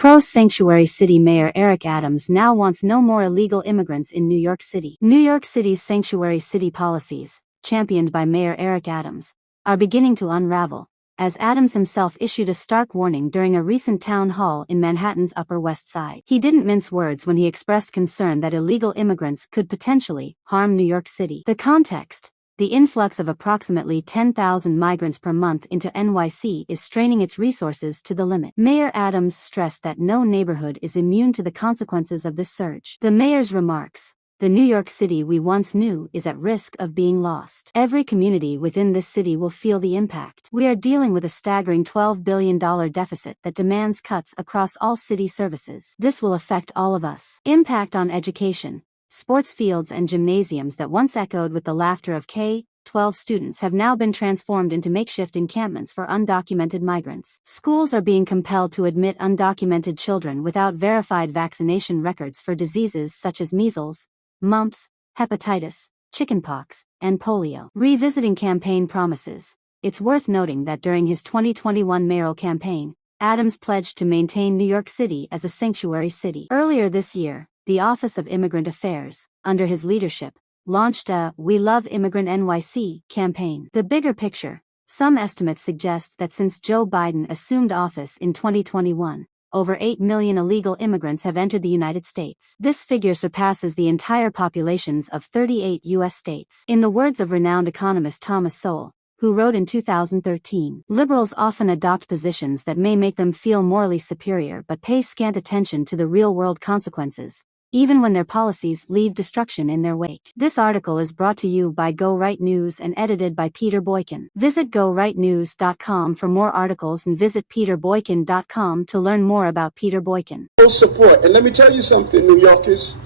Pro-sanctuary city Mayor Eric Adams now wants no more illegal immigrants in New York City. New York City's sanctuary city policies, championed by Mayor Eric Adams, are beginning to unravel, as Adams himself issued a stark warning during a recent town hall in Manhattan's Upper West Side. He didn't mince words when he expressed concern that illegal immigrants could potentially harm New York City. The context: the influx of approximately 10,000 migrants per month into NYC is straining its resources to the limit. Mayor Adams stressed that no neighborhood is immune to the consequences of this surge. The mayor's remarks: "The New York City we once knew is at risk of being lost. Every community within this city will feel the impact. We are dealing with a staggering $12 billion deficit that demands cuts across all city services. This will affect all of us." Impact on education. Sports fields and gymnasiums that once echoed with the laughter of K-12 students have now been transformed into makeshift encampments for undocumented migrants. Schools are being compelled to admit undocumented children without verified vaccination records for diseases such as measles, mumps, hepatitis, chickenpox, and polio. Revisiting campaign promises. It's worth noting that during his 2021 mayoral campaign, Adams pledged to maintain New York City as a sanctuary city. Earlier this year, the Office of Immigrant Affairs, under his leadership, launched a "We Love Immigrant NYC" campaign. The bigger picture: some estimates suggest that since Joe Biden assumed office in 2021, over 8 million illegal immigrants have entered the United States. This figure surpasses the entire populations of 38 U.S. states. In the words of renowned economist Thomas Sowell, who wrote in 2013, "Liberals often adopt positions that may make them feel morally superior but pay scant attention to the real-world consequences, even when their policies leave destruction in their wake." This article is brought to you by Go Right News and edited by Peter Boykin. Visit GoRightNews.com for more articles and visit PeterBoykin.com to learn more about Peter Boykin. Full support. And let me tell you something, New Yorkers.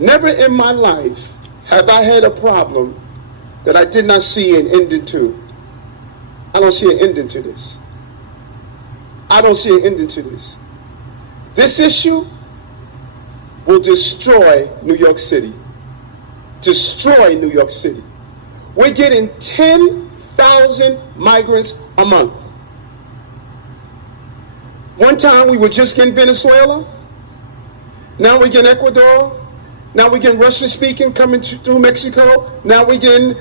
Never in my life have I had a problem that I did not see an ending to. I don't see an ending to this. I don't see an ending to this. This issue will destroy New York City. Destroy New York City. We're getting 10,000 migrants a month. One time we were just getting Venezuela. Now we're getting Ecuador. Now we're getting Russian-speaking coming through Mexico. Now we're getting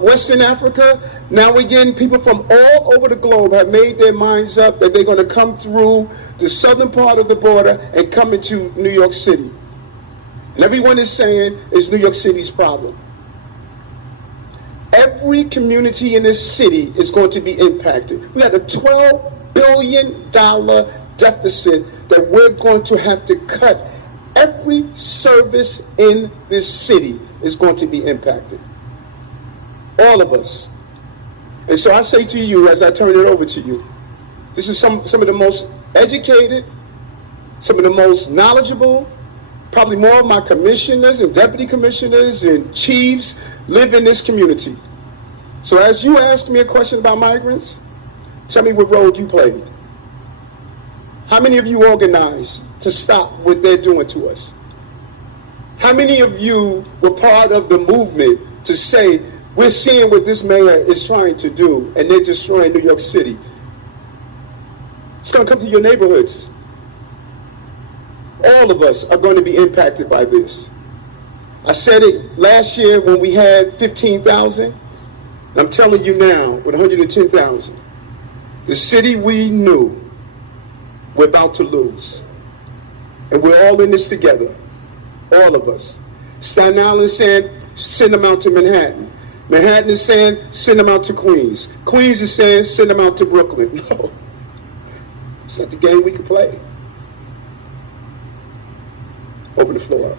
Western Africa. Now we're getting people from all over the globe have made their minds up that they're going to come through the southern part of the border and come into New York City. And everyone is saying it's New York City's problem. Every community in this city is going to be impacted. We had a $12 billion deficit that we're going to have to cut. Every service in this city is going to be impacted. All of us. And so I say to you, as I turn it over to you, this is some of the most educated, some of the most knowledgeable, probably more of my commissioners and deputy commissioners and chiefs live in this community. So as you ask me a question about migrants, tell me what role you played. How many of you organized to stop what they're doing to us? How many of you were part of the movement to say, we're seeing what this mayor is trying to do and they're destroying New York City? It's going to come to your neighborhoods. All of us are going to be impacted by this. I said it last year when we had 15,000. I'm telling you now, with 110,000, the city we knew we're about to lose. And we're all in this together. All of us. Staten Island is saying, send them out to Manhattan. Manhattan is saying, send them out to Queens. Queens is saying, send them out to Brooklyn. No. It's not the game we can play. Open the floor up.